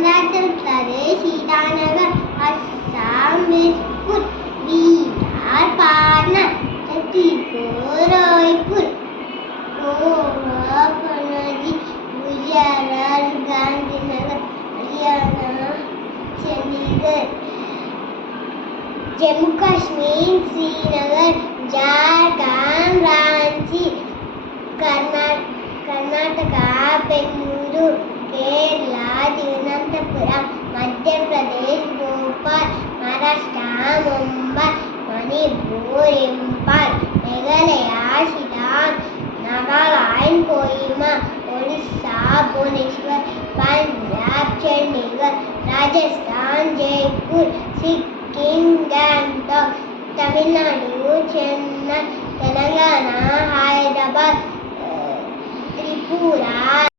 Arunachal Pradesh, Itanagar, Assam, Manipur, Bihar, Patna, Chhattisgarh, Raipur, Goa, Panaji, Gujarat, Gandhinagar, Haryana, Chandigarh, Jammu Kashmir, Srinagar, Jharkhand, Ranchi, Karnataka, Bengaluru, Kerala, Thiruvananthapuram, Madhya Pradesh, Bhopal, Maharashtra, Mumbai, Manipur, Imphal, Meghalaya, Shillong, Nagaland, Kohima, Odisha, Bhubaneswar, Punjab, Chandigarh, Rajasthan, Jaipur, Sikkim, Gangtok, Tamil Nadu, Chennai, Telangana, Hyderabad, Tripura,